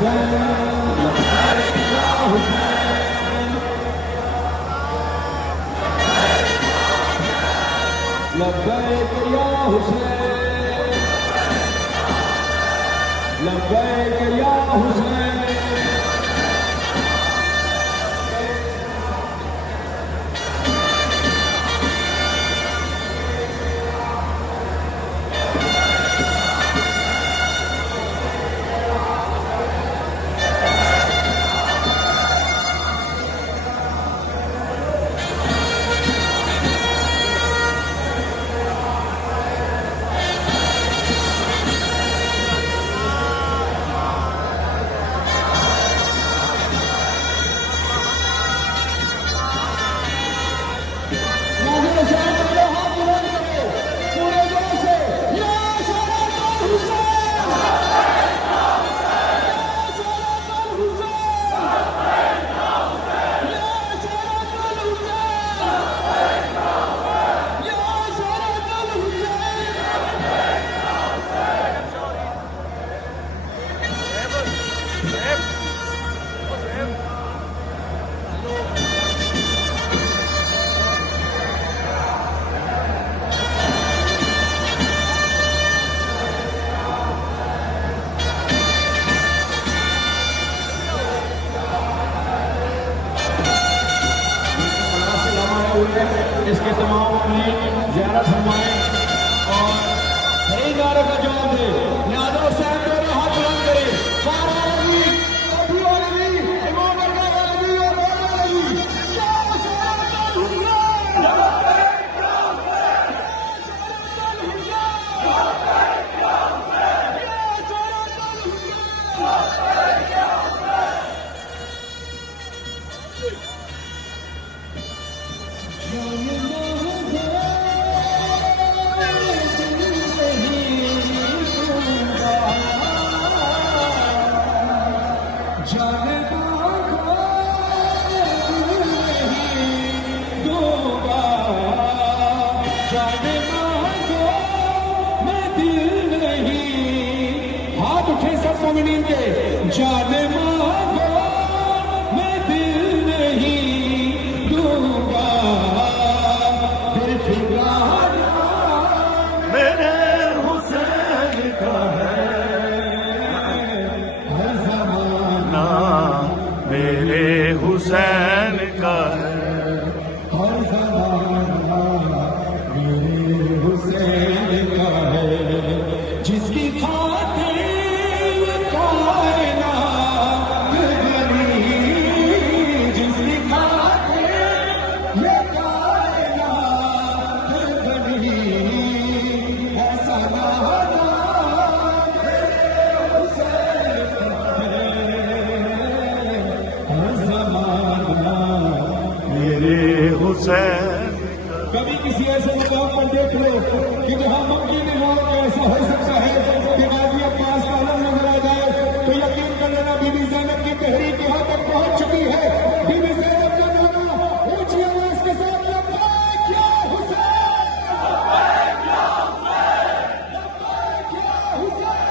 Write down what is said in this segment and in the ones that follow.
لبیک یا حسین لبیک یا حسین اس کے تمام امین زیارت فرمائیں اور صحیح نعرے کا جواب دے لہذا حسین دونوں ہاتھ بلند کرے سارا عالمی ابھی عالمی امام ارباب عالمی اور روح عالمی یا حسین الحسین جان مانگو میں دل نہیں دوں گا دل ٹھکانا میرے حسین کا ہے ہر زمانہ میرے حسین کا ہے ہر زمانہ میرے حسین کا ہے جس کی خاطر کبھی کسی ایسے مقام پر دیکھ لو کہ جہاں مکی میں ہو ایسا ہو سکتا ہے کہ غازی عباس کا علم نظر آ جائے تو یقین کر لینا بی بی زینب کی تحریک یہاں تک پہنچ چکی ہے بی بی زینب کا نام اونچی آواز کے ساتھ لبیک یا حسین لبیک یا حسین لبیک یا حسین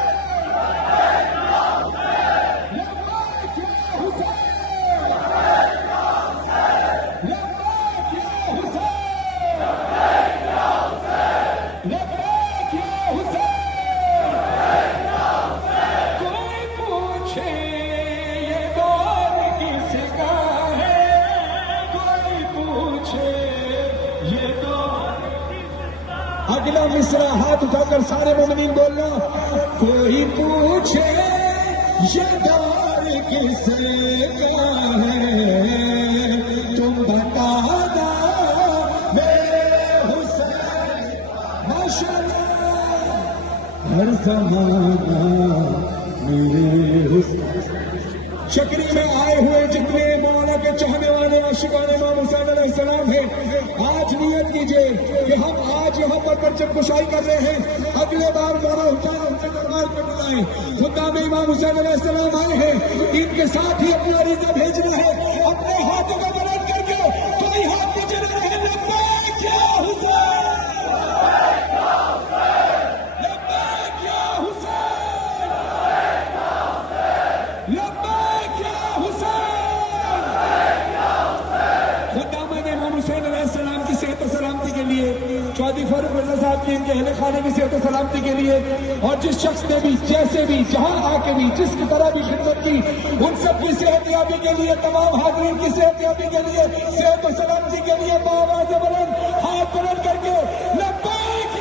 لبیک یا حسین لبیک یا اگلا مصرع ہاتھ اٹھا کر سارے مومنین بولنا کوئی پوچھے یہ دور کس کا ہے تم بتا دو میرے حسین ماشاءاللہ ہر زمانہ میرے حسین چکری میں آئے ہوئے جتنے مولا کے چاہنے والے عاشقان امام حسین علیہ السلام ہیں آج نیت کیجئے کہ ہم آج یہاں پر پرچم کشائی کر رہے ہیں اگلے بار مولا حسین ہم سے دربار پہ بلائیں خدا میں امام حسین علیہ السلام آئے ہیں ان کے ساتھ ہی اپنا عریضہ بھیجنا ہے اپنے ہاتھوں کا بلند کر کے کوئی ہاتھ نیچے نہ رہے لبیک یا حسین لبیک یا حسین چودھری فاروق مرزا صاحب کی ان کے اہل خانے کی صحت و سلامتی کے لیے، اور جس شخص نے بھی جیسے بھی جہاں آ کے بھی جس کی طرح بھی خدمت کی ان سب کی صحت یابی کے لیے، تمام حاضرین کی صحت یابی کے لیے، صحت و سلامتی کے لیے، باواز بلند ہاتھ بلند کر کے لبیک